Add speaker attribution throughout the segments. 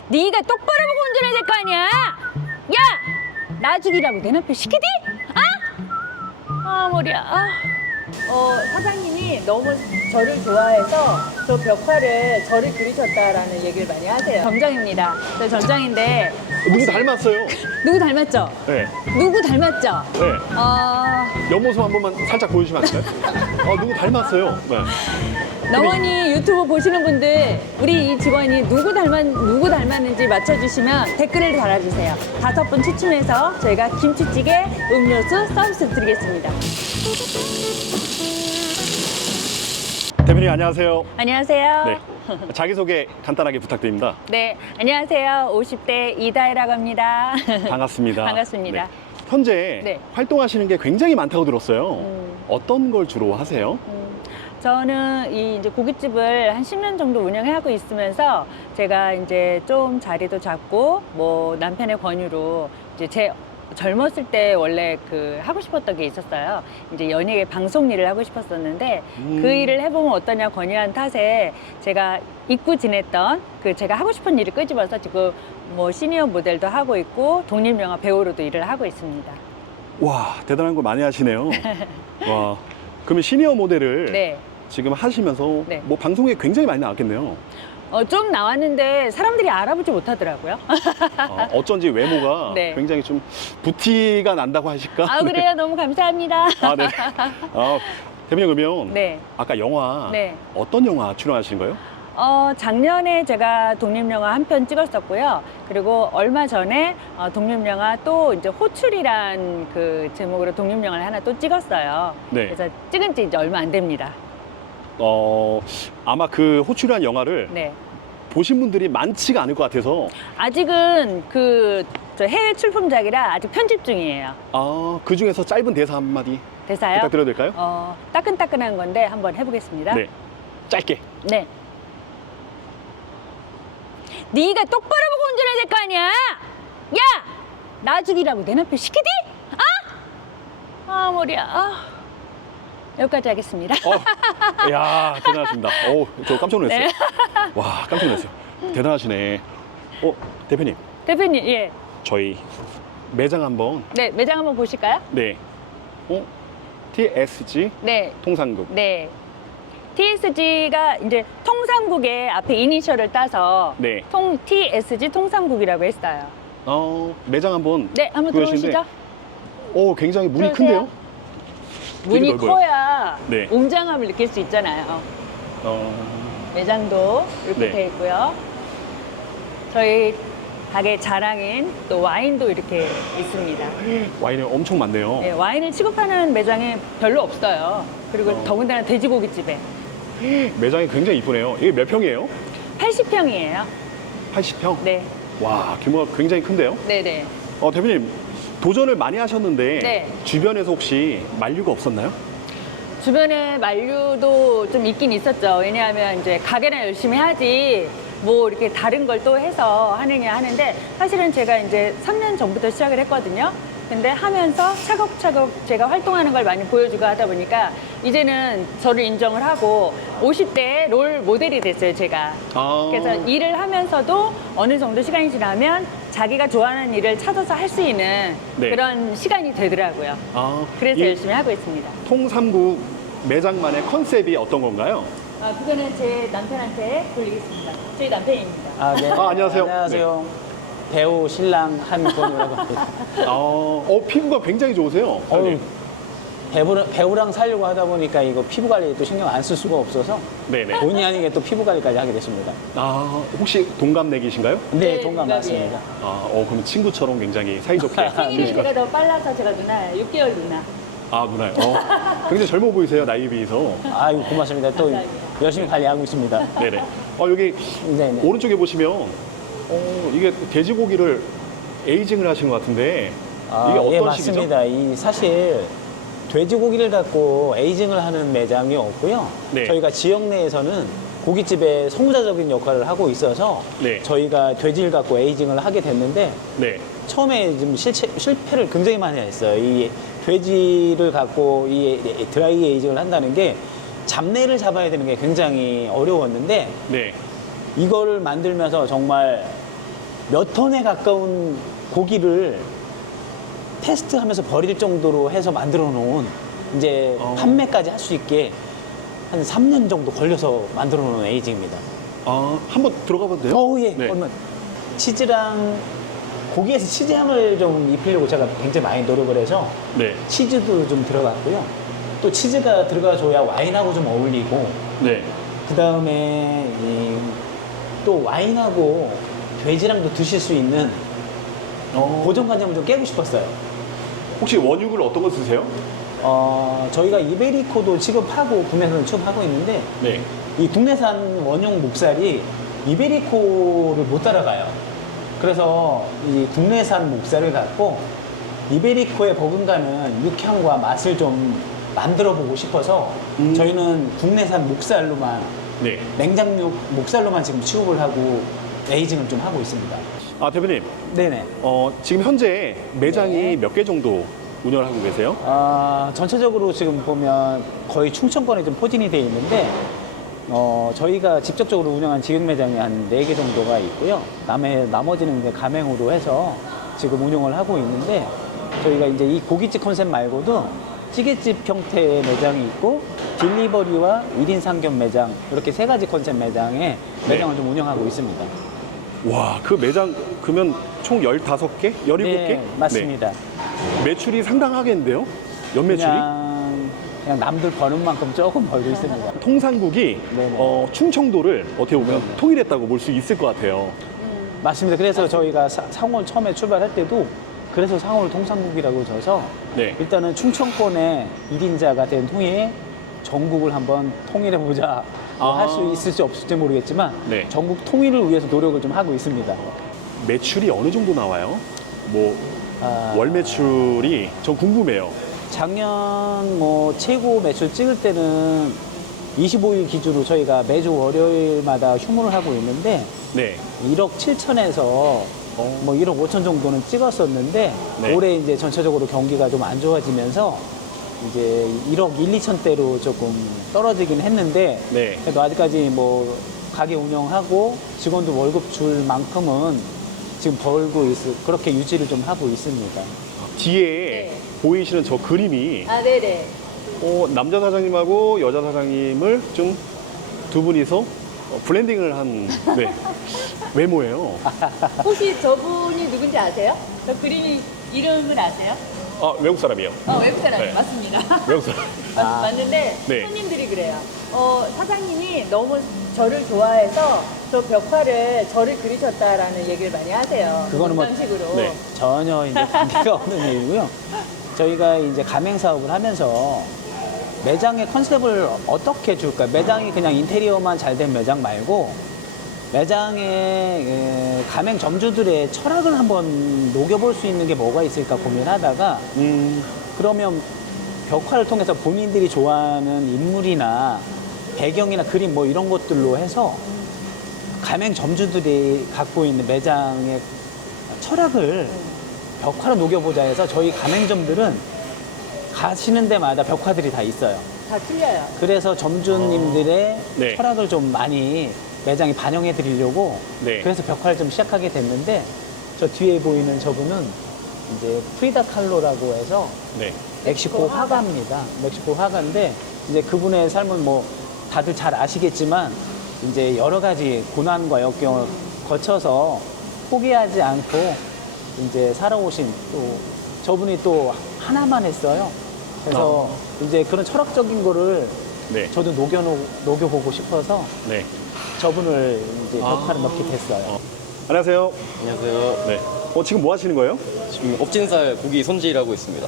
Speaker 1: 네가 똑바로 보고 운전해야 될 거 아니야? 야! 나 죽이라고 내 남편 시키디? 아 머리야. 사장님이 너무 저를 좋아해서 저 벽화를 저를 그리셨다라는 얘기를 많이 하세요. 점장입니다. 저 점장인데
Speaker 2: 누구 닮았어요?
Speaker 1: 누구 닮았죠?
Speaker 2: 네.
Speaker 1: 누구 닮았죠?
Speaker 2: 네. 옆모습 한 번만 살짝 보여주시면 안 될까요? 누구 닮았어요? 네.
Speaker 1: 너머니 유튜브 보시는 분들 우리 이 직원이 누구 닮았는지 맞춰주시면 댓글을 달아주세요. 5분 추첨해서 저희가 김치찌개 음료수 서비스 드리겠습니다.
Speaker 2: 대표님 안녕하세요.
Speaker 1: 안녕하세요.
Speaker 2: 네. 자기소개 간단하게 부탁드립니다.
Speaker 1: 네, 안녕하세요. 50대 이다혜라고 합니다.
Speaker 2: 반갑습니다.
Speaker 1: 반갑습니다.
Speaker 2: 네. 현재
Speaker 1: 네.
Speaker 2: 활동하시는 게 굉장히 많다고 들었어요. 어떤 걸 주로 하세요?
Speaker 1: 저는 이제 고깃집을 한 10년 정도 운영하고 있으면서 제가 이제 좀 자리도 잡고 뭐 남편의 권유로 이제 제 젊었을 때 원래 그 하고 싶었던 게 있었어요. 이제 연예계 방송 일을 하고 싶었었는데 그 일을 해보면 어떠냐 건의한 탓에 제가 잊고 지냈던 그 제가 하고 싶은 일을 끄집어서 지금 뭐 시니어 모델도 하고 있고 독립영화 배우로도 일을 하고 있습니다.
Speaker 2: 와, 대단한 거 많이 하시네요. 와, 그러면 시니어 모델을
Speaker 1: 네.
Speaker 2: 지금 하시면서
Speaker 1: 네.
Speaker 2: 뭐 방송에 굉장히 많이 나왔겠네요.
Speaker 1: 좀 나왔는데 사람들이 알아보지 못하더라고요.
Speaker 2: 어쩐지 외모가
Speaker 1: 네.
Speaker 2: 굉장히 좀 부티가 난다고 하실까?
Speaker 1: 아, 그래요? 너무 감사합니다.
Speaker 2: 네. 대표님 그러면
Speaker 1: 네.
Speaker 2: 아까 영화
Speaker 1: 네.
Speaker 2: 어떤 영화 출연하신 거예요?
Speaker 1: 작년에 제가 독립영화 한 편 찍었었고요. 그리고 얼마 전에 독립영화 또 이제 호출이란 그 제목으로 독립영화를 하나 또 찍었어요.
Speaker 2: 네.
Speaker 1: 그래서 찍은 지 이제 얼마 안 됩니다.
Speaker 2: 아마 그 호출한 영화를
Speaker 1: 네.
Speaker 2: 보신 분들이 많지가 않을 것 같아서
Speaker 1: 아직은 저 해외 출품작이라 아직 편집 중이에요.
Speaker 2: 그 중에서 짧은 대사 한마디
Speaker 1: 대사요?
Speaker 2: 부탁드려도 될까요?
Speaker 1: 따끈따끈한 건데 한번 해보겠습니다.
Speaker 2: 네, 짧게.
Speaker 1: 네. 네가 똑바로 보고 운전해야 될 거 아니야? 야! 나 죽이라고 내 남편 시키디? 머리야. 여기까지 하겠습니다.
Speaker 2: 야, 대단하십니다. 저 깜짝 놀랐어요.
Speaker 1: 네.
Speaker 2: 와, 깜짝 놀랐어요. 대단하시네. 대표님,
Speaker 1: 대표님, 예.
Speaker 2: 저희 매장 한번.
Speaker 1: 네, 매장 한번 보실까요?
Speaker 2: 네. TSG
Speaker 1: 네.
Speaker 2: 통상국.
Speaker 1: 네. TSG가 이제 통상국의 앞에 이니셜을 따서
Speaker 2: 네.
Speaker 1: TSG 통상국이라고 했어요.
Speaker 2: 매장 한번.
Speaker 1: 네, 한번
Speaker 2: 보여주시는데,
Speaker 1: 들어오시죠.
Speaker 2: 굉장히 문이
Speaker 1: 들어오세요.
Speaker 2: 큰데요?
Speaker 1: 문이
Speaker 2: 되게 넓어요.
Speaker 1: 커야
Speaker 2: 네.
Speaker 1: 웅장함을 느낄 수 있잖아요. 매장도 이렇게
Speaker 2: 네.
Speaker 1: 돼 있고요. 저희 가게 자랑인 또 와인도 이렇게 있습니다.
Speaker 2: 와인이 엄청 많네요.
Speaker 1: 네, 와인을 취급하는 매장이 별로 없어요. 그리고 더군다나 돼지고기집에
Speaker 2: 매장이 굉장히 이쁘네요. 이게 몇 평이에요?
Speaker 1: 80평이에요.
Speaker 2: 80평?
Speaker 1: 네,
Speaker 2: 와, 규모가 굉장히 큰데요?
Speaker 1: 네네.
Speaker 2: 대표님, 도전을 많이 하셨는데
Speaker 1: 네.
Speaker 2: 주변에서 혹시 만류가 없었나요?
Speaker 1: 주변에 만류도 좀 있긴 있었죠. 왜냐하면 이제 가게나 열심히 하지 뭐 이렇게 다른 걸 또 해서 하느냐 하는데 사실은 제가 이제 3년 전부터 시작을 했거든요. 근데 하면서 차곡차곡 제가 활동하는 걸 많이 보여주고 하다 보니까 이제는 저를 인정을 하고 50대 롤 모델이 됐어요, 제가. 그래서 일을 하면서도 어느 정도 시간이 지나면 자기가 좋아하는 일을 찾아서 할 수 있는
Speaker 2: 네.
Speaker 1: 그런 시간이 되더라고요. 그래서
Speaker 2: 이
Speaker 1: 열심히 하고 있습니다.
Speaker 2: 통삼국 매장만의 컨셉이 어떤 건가요?
Speaker 1: 그거는 제 남편한테 돌리겠습니다. 저희 남편입니다.
Speaker 2: 안녕하세요.
Speaker 3: 네. 안녕하세요. 배우 신랑 한권이라고 합니다.
Speaker 2: 피부가 굉장히 좋으세요.
Speaker 3: 배우랑 살려고 하다 보니까 이거 피부 관리에 또 신경 안 쓸 수가 없어서
Speaker 2: 네네.
Speaker 3: 본의 아니게 또 피부 관리까지 하게 됐습니다.
Speaker 2: 혹시 동갑내기신가요?
Speaker 3: 네,
Speaker 1: 네,
Speaker 3: 동감
Speaker 1: 동갑이에요.
Speaker 3: 맞습니다.
Speaker 2: 그럼 친구처럼 굉장히 사이좋게.
Speaker 1: 생일이 제가 더 빨라서 제가 누나 6개월 누나.
Speaker 2: 누나요. 굉장히 젊어 보이세요, 나이에 비해서.
Speaker 3: 아이고, 고맙습니다. 또 열심히 관리하고 있습니다.
Speaker 2: 네네. 여기
Speaker 3: 네네.
Speaker 2: 오른쪽에 보시면 이게 돼지고기를 에이징을 하신 것 같은데 이게 어떤
Speaker 3: 예,
Speaker 2: 식이죠?
Speaker 3: 맞습니다. 사실 돼지고기를 갖고 에이징을 하는 매장이 없고요.
Speaker 2: 네.
Speaker 3: 저희가 지역 내에서는 고깃집의 선구자적인 역할을 하고 있어서
Speaker 2: 네.
Speaker 3: 저희가 돼지를 갖고 에이징을 하게 됐는데
Speaker 2: 네.
Speaker 3: 처음에 좀 실패를 굉장히 많이 했어요. 이 돼지를 갖고 이 드라이 에이징을 한다는 게 잡내를 잡아야 되는 게 굉장히 어려웠는데
Speaker 2: 네.
Speaker 3: 이거를 만들면서 정말 몇 톤에 가까운 고기를 테스트하면서 버릴 정도로 해서 만들어 놓은 이제 판매까지 할 수 있게 한 3년 정도 걸려서 만들어 놓은 에이징입니다.
Speaker 2: 아, 한번 들어가 봐도 돼요?
Speaker 3: 어, 예.
Speaker 2: 네.
Speaker 3: 그러면 치즈랑 고기에서 치즈향을 좀 입히려고 제가 굉장히 많이 노력을 해서
Speaker 2: 네.
Speaker 3: 치즈도 좀 들어갔고요. 또 치즈가 들어가줘야 와인하고 좀 어울리고
Speaker 2: 네.
Speaker 3: 그 다음에 또 와인하고 돼지랑도 드실 수 있는 고정관념을 좀 깨고 싶었어요.
Speaker 2: 혹시 원육을 어떤 거 쓰세요?
Speaker 3: 저희가 이베리코도 취급하고 국내산 취급하고 있는데
Speaker 2: 네.
Speaker 3: 이 국내산 원용 목살이 이베리코를 못 따라가요. 그래서 이 국내산 목살을 갖고 이베리코에 버금가는 육향과 맛을 좀 만들어 보고 싶어서 저희는 국내산 목살로만
Speaker 2: 네.
Speaker 3: 냉장육 목살로만 지금 취급을 하고 에이징을 좀 하고 있습니다.
Speaker 2: 아, 대표님.
Speaker 3: 네네.
Speaker 2: 지금 현재 매장이
Speaker 3: 네.
Speaker 2: 몇 개 정도 운영을 하고 계세요?
Speaker 3: 전체적으로 지금 보면 거의 충청권에 좀 포진이 되어 있는데 저희가 직접적으로 운영한 지역 매장이 한 4개 정도가 있고요. 나머지는 이제 가맹으로 해서 지금 운영을 하고 있는데 저희가 이제 이 고깃집 컨셉 말고도 찌개집 형태의 매장이 있고 딜리버리와 1인 상견 매장 이렇게 3가지 컨셉 매장에 매장을 좀 운영하고 있습니다.
Speaker 2: 와, 그 매장 그러면 총 15개? 17개?
Speaker 3: 네, 맞습니다.
Speaker 2: 네. 매출이 상당하겠는데요? 연매출이?
Speaker 3: 그냥 남들 버는 만큼 조금 벌고 있습니다.
Speaker 2: 통상국이
Speaker 3: 네네.
Speaker 2: 충청도를 어떻게 보면 통일했다고 볼 수 있을 것 같아요.
Speaker 3: 맞습니다. 그래서 저희가 상호를 처음에 출발할 때도 그래서 상호를 통상국이라고 져서
Speaker 2: 네.
Speaker 3: 일단은 충청권의 1인자가 된 후에 전국을 한번 통일해보자. 할 수 있을지 없을지 모르겠지만
Speaker 2: 네.
Speaker 3: 전국 통일을 위해서 노력을 좀 하고 있습니다.
Speaker 2: 매출이 어느 정도 나와요? 뭐
Speaker 3: 아,
Speaker 2: 월 매출이 전 궁금해요.
Speaker 3: 작년 뭐 최고 매출 찍을 때는 25일 기준으로 저희가 매주 월요일마다 휴무를 하고 있는데
Speaker 2: 네.
Speaker 3: 1억 7천에서 뭐 1억 5천 정도는 찍었었는데
Speaker 2: 네.
Speaker 3: 올해 이제 전체적으로 경기가 좀 안 좋아지면서 이제 1억 1, 2천대로 조금 떨어지긴 했는데
Speaker 2: 네.
Speaker 3: 그래도 아직까지 뭐 가게 운영하고 직원들 월급 줄 만큼은 지금 벌고 그렇게 유지를 좀 하고 있습니다.
Speaker 2: 뒤에
Speaker 1: 네.
Speaker 2: 보이시는 저 그림이
Speaker 1: 아, 네네.
Speaker 2: 남자 사장님하고 여자 사장님을 좀 두 분이서 블렌딩을 한 네. 외모예요.
Speaker 1: 혹시 저분이 누군지 아세요? 저 그림이 이름을 아세요?
Speaker 2: 외국 사람이에요.
Speaker 1: 외국 사람
Speaker 2: 네.
Speaker 1: 맞습니다.
Speaker 2: 외국 사람.
Speaker 1: 맞는데
Speaker 2: 네.
Speaker 1: 손님들이 그래요. 사장님이 너무 저를 좋아해서 저 벽화를 저를 그리셨다라는 얘기를 많이 하세요.
Speaker 3: 그거는 뭐-
Speaker 1: 그런 식으로.
Speaker 2: 네.
Speaker 3: 전혀 이제 관계가 없는 얘기고요. 저희가 이제 가맹 사업을 하면서 매장의 컨셉을 어떻게 줄까? 매장이 그냥 인테리어만 잘 된 매장 말고 매장의 가맹 점주들의 철학을 한번 녹여볼 수 있는 게 뭐가 있을까 고민하다가 그러면 벽화를 통해서 본인들이 좋아하는 인물이나 배경이나 그림 뭐 이런 것들로 해서 가맹 점주들이 갖고 있는 매장의 철학을 벽화로 녹여보자 해서 저희 가맹점들은 가시는 데마다 벽화들이 다 있어요.
Speaker 1: 다 틀려요.
Speaker 3: 그래서 점주님들의
Speaker 2: 네.
Speaker 3: 철학을 좀 많이 매장에 반영해 드리려고
Speaker 2: 네.
Speaker 3: 그래서 벽화를 좀 시작하게 됐는데 저 뒤에 보이는 저분은 이제 프리다 칼로라고 해서
Speaker 2: 네.
Speaker 3: 멕시코 화가입니다. 멕시코 화가인데 이제 그분의 삶은 뭐 다들 잘 아시겠지만 이제 여러 가지 고난과 역경을 거쳐서 포기하지 않고 이제 살아오신 또 저분이 또 하나만 했어요. 그래서 이제 그런 철학적인 거를
Speaker 2: 네.
Speaker 3: 저도 녹여보고 싶어서
Speaker 2: 네.
Speaker 3: 저분을 이제 벽화를 넣게 됐어요.
Speaker 2: 안녕하세요.
Speaker 4: 안녕하세요.
Speaker 2: 네. 지금 뭐 하시는 거예요?
Speaker 4: 지금 업진살 고기 손질하고 있습니다.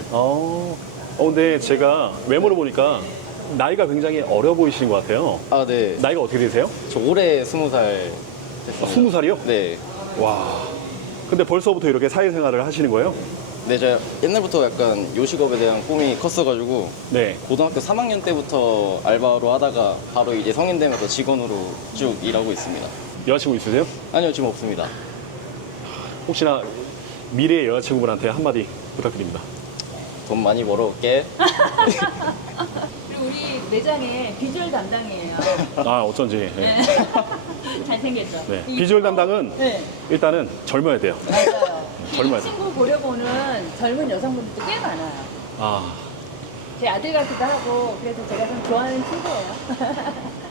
Speaker 2: 근데 제가 외모를 보니까 나이가 굉장히 어려 보이시는 것 같아요.
Speaker 4: 아, 네.
Speaker 2: 나이가 어떻게 되세요?
Speaker 4: 저 올해 20살 됐습니다.
Speaker 2: 20살이요?
Speaker 4: 네.
Speaker 2: 와. 근데 벌써부터 이렇게 사회생활을 하시는 거예요?
Speaker 4: 네, 제가 옛날부터 약간 요식업에 대한 꿈이 컸어가지고
Speaker 2: 네.
Speaker 4: 고등학교 3학년 때부터 알바로 하다가 바로 이제 성인 되면서 직원으로 쭉 일하고 있습니다.
Speaker 2: 여자친구 있으세요?
Speaker 4: 아니요, 지금 없습니다.
Speaker 2: 혹시나 미래의 여자친구분한테 한마디 부탁드립니다.
Speaker 4: 돈 많이 벌어올게.
Speaker 1: 그리고 우리 우리 매장의 비주얼 담당이에요.
Speaker 2: 아, 어쩐지. 네.
Speaker 1: 잘생겼죠?
Speaker 2: 네. 비주얼 담당은
Speaker 1: 네,
Speaker 2: 일단은 젊어야 돼요.
Speaker 1: 맞아요.
Speaker 2: 젊어야
Speaker 1: 이
Speaker 2: 돼.
Speaker 1: 친구 보려고 오는 젊은 여성분들도 꽤 많아요.
Speaker 2: 아,
Speaker 1: 제 아들 같기도 하고 그래서 제가 좀 좋아하는 친구예요.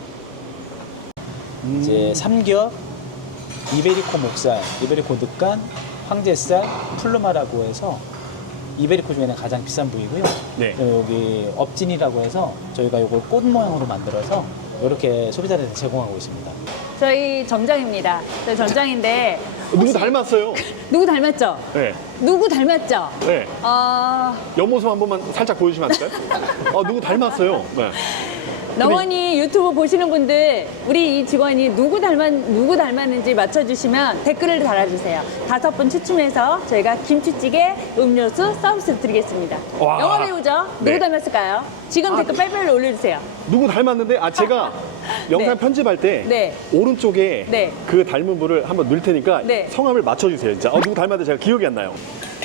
Speaker 3: 이제 삼겹, 이베리코 목살, 이베리코 늑간, 황제살, 플루마라고 해서 이베리코 중에는 가장 비싼 부위고요.
Speaker 2: 네.
Speaker 3: 그리고 여기 업진이라고 해서 저희가 이걸 꽃 모양으로 만들어서 이렇게 소비자들한테 제공하고 있습니다.
Speaker 1: 저희 점장입니다. 저희 점장인데
Speaker 2: 누구 닮았어요?
Speaker 1: 누구 닮았죠?
Speaker 2: 네.
Speaker 1: 누구 닮았죠?
Speaker 2: 네. 옆모습 한 번만 살짝 보여주시면 안 될까요? 누구 닮았어요? 네.
Speaker 1: 너머니 유튜브 보시는 분들 우리 이 직원이 누구 닮았는지 맞춰주시면 댓글을 달아주세요. 5분 추첨해서 저희가 김치찌개, 음료수 서비스 드리겠습니다.
Speaker 2: 와.
Speaker 1: 영화 배우죠? 누구
Speaker 2: 네.
Speaker 1: 닮았을까요? 지금 댓글 빨리빨리 올려주세요.
Speaker 2: 누구 닮았는데 제가 영상
Speaker 1: 네.
Speaker 2: 편집할 때
Speaker 1: 네.
Speaker 2: 오른쪽에
Speaker 1: 네.
Speaker 2: 그 닮은 분을 한번 넣을 테니까
Speaker 1: 네.
Speaker 2: 성함을 맞춰주세요. 진짜 누구 닮았는데 제가 기억이 안 나요.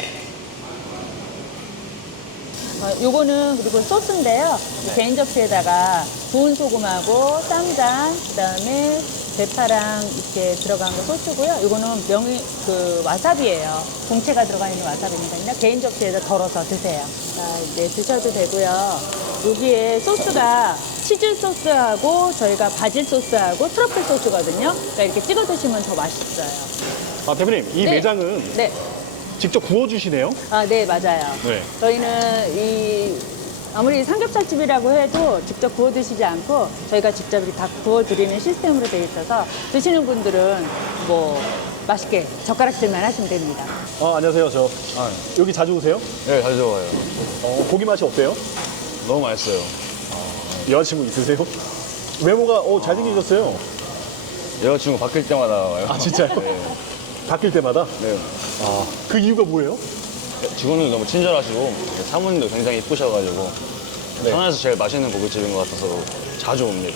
Speaker 1: 요거는 그리고 소스인데요. 개인 접시에다가 구운 소금하고 쌈장, 그다음에 대파랑 이렇게 들어간 거 소스고요. 이거는 와사비예요. 공채가 들어가 있는 와사비입니다. 그냥 개인 접시에다 덜어서 드세요. 자, 이제 드셔도 되고요. 여기에 소스가 치즈 소스하고 저희가 바질 소스하고 트러플 소스거든요. 그러니까 이렇게 찍어 드시면 더 맛있어요.
Speaker 2: 대표님, 이
Speaker 1: 네.
Speaker 2: 매장은
Speaker 1: 네.
Speaker 2: 직접 구워주시네요.
Speaker 1: 네, 맞아요.
Speaker 2: 네.
Speaker 1: 저희는 아무리 삼겹살집이라고 해도 직접 구워 드시지 않고 저희가 직접 이렇게 다 구워 드리는 시스템으로 되어 있어서 드시는 분들은 뭐 맛있게 젓가락질만 하시면 됩니다.
Speaker 2: 안녕하세요. 여기 자주 오세요?
Speaker 5: 네, 잘 좋아요.
Speaker 2: 고기 맛이 어때요?
Speaker 5: 너무 맛있어요.
Speaker 2: 여자친구 있으세요? 외모가 잘생기셨어요.
Speaker 5: 여자친구 바뀔 때마다 와요.
Speaker 2: 진짜요?
Speaker 5: 네.
Speaker 2: 바뀔 때마다?
Speaker 5: 네.
Speaker 2: 그 이유가 뭐예요?
Speaker 5: 직원들도 너무 친절하시고 사모님도 굉장히 이쁘셔가지고
Speaker 2: 네.
Speaker 5: 천안에서 제일 맛있는 고깃집인 것 같아서 자주 옵니다.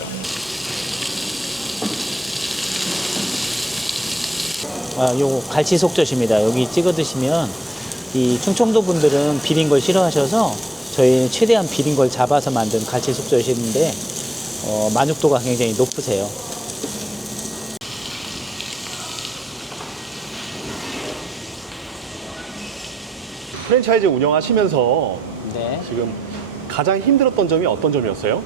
Speaker 3: 요 갈치 속젓입니다. 여기 찍어 드시면 이 충청도 분들은 비린 걸 싫어하셔서 저희 최대한 비린 걸 잡아서 만든 갈치 속젓인데 만족도가 굉장히 높으세요.
Speaker 2: 프랜차이즈 운영하시면서
Speaker 3: 네.
Speaker 2: 지금 가장 힘들었던 점이 어떤 점이었어요?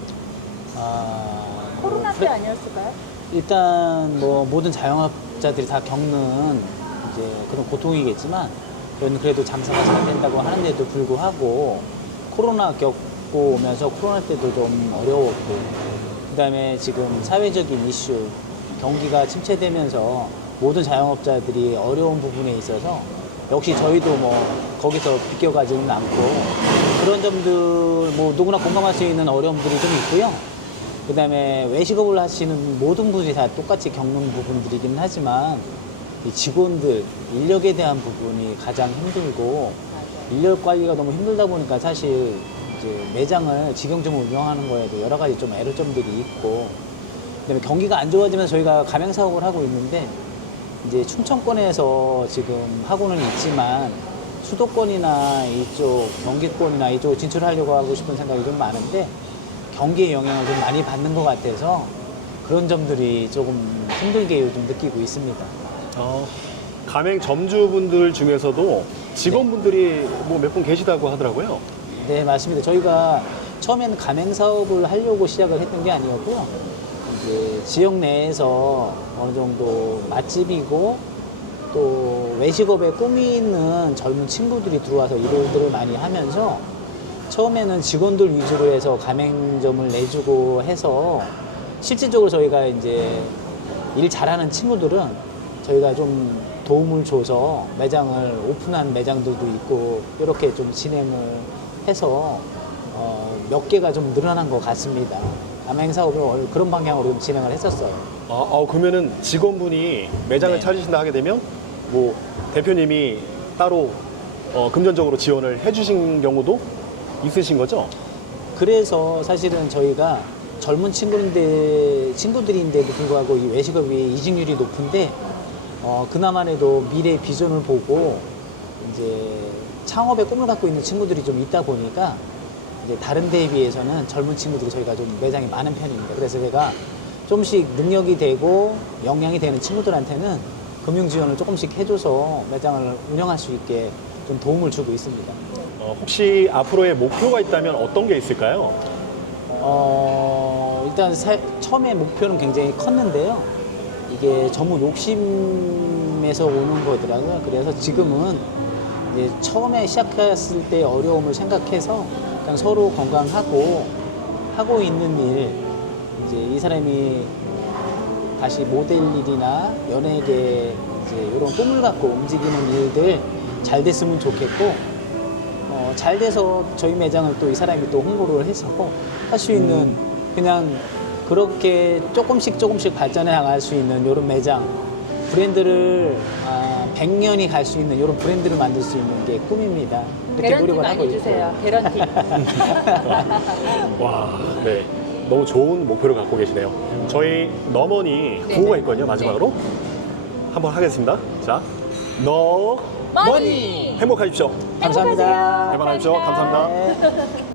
Speaker 1: 코로나 때 아니었을까요?
Speaker 3: 일단 뭐 모든 자영업자들이 다 겪는 이제 그런 고통이겠지만 저희는 그래도 장사가 잘 된다고 하는데도 불구하고 코로나 겪고 오면서 코로나 때도 좀 어려웠고 그다음에 지금 사회적인 이슈 경기가 침체되면서 모든 자영업자들이 어려운 부분에 있어서 역시 저희도 뭐 거기서 비껴가지는 않고 그런 점들 뭐 누구나 공감할 수 있는 어려움들이 좀 있고요. 그다음에 외식업을 하시는 모든 분들이 다 똑같이 겪는 부분들이긴 하지만 이 직원들 인력에 대한 부분이 가장 힘들고 인력 관리가 너무 힘들다 보니까 사실 이제 매장을 직영점을 운영하는 거에도 여러 가지 좀 애로점들이 있고 그다음에 경기가 안 좋아지면서 저희가 가맹 사업을 하고 있는데 이제 충청권에서 지금 하고는 있지만 수도권이나 이쪽 경기권이나 이쪽 진출하려고 하고 싶은 생각이 좀 많은데 경기의 영향을 좀 많이 받는 것 같아서 그런 점들이 조금 힘들게 요즘 느끼고 있습니다.
Speaker 2: 가맹 점주분들 중에서도 직원분들이 뭐 몇 분 계시다고 하더라고요.
Speaker 3: 네, 맞습니다. 저희가 처음에는 가맹 사업을 하려고 시작을 했던 게 아니었고요. 이제 지역 내에서 어느 정도 맛집이고 또 외식업에 꿈이 있는 젊은 친구들이 들어와서 일들을 많이 하면서 처음에는 직원들 위주로 해서 가맹점을 내주고 해서 실질적으로 저희가 이제 일 잘하는 친구들은 저희가 좀 도움을 줘서 매장을 오픈한 매장들도 있고 이렇게 좀 진행을 해서 몇 개가 좀 늘어난 것 같습니다. 가맹 사업을 그런 방향으로 좀 진행을 했었어요.
Speaker 2: 그러면은 직원분이 매장을
Speaker 3: 네.
Speaker 2: 차리신다 하게 되면 뭐 대표님이 따로 금전적으로 지원을 해주신 경우도 있으신 거죠?
Speaker 3: 그래서 사실은 저희가 젊은 친구들인데도 불구하고 이 외식업이 이직률이 높은데 그나마라도 미래 비전을 보고 이제 창업의 꿈을 갖고 있는 친구들이 좀 있다 보니까 이제 다른 데에 비해서는 젊은 친구들이 저희가 좀 매장이 많은 편입니다. 그래서 제가 조금씩 능력이 되고 역량이 되는 친구들한테는 금융 지원을 조금씩 해줘서 매장을 운영할 수 있게 좀 도움을 주고 있습니다.
Speaker 2: 혹시 앞으로의 목표가 있다면 어떤 게 있을까요?
Speaker 3: 일단 처음에 목표는 굉장히 컸는데요. 이게 전부 욕심에서 오는 거더라고요. 그래서 지금은 이제 처음에 시작했을 때 어려움을 생각해서 그냥 서로 건강하고 하고 있는 일, 이제 이 사람이 다시 모델 일이나 연예계 이제 이런 꿈을 갖고 움직이는 일들 잘 됐으면 좋겠고, 잘 돼서 저희 매장을 또 이 사람이 또 홍보를 해서 할 수 있는 그냥 그렇게 조금씩 발전해 나갈 수 있는 이런 매장, 브랜드를 100년이 갈 수 있는 이런 브랜드를 만들 수 있는 게 꿈입니다. 이렇게
Speaker 1: 개런티
Speaker 3: 노력을 하고
Speaker 1: 많이
Speaker 3: 있고.
Speaker 1: 주세요. 개런티.
Speaker 2: 와, 네. 너무 좋은 목표를 갖고 계시네요. 저희 너머니 구호가 있거든요, 마지막으로. 한번 하겠습니다. 자, 너
Speaker 1: 머니!
Speaker 2: 행복하십시오.
Speaker 3: 감사합니다.
Speaker 2: 대박하십시오. 감사합니다.
Speaker 3: 네.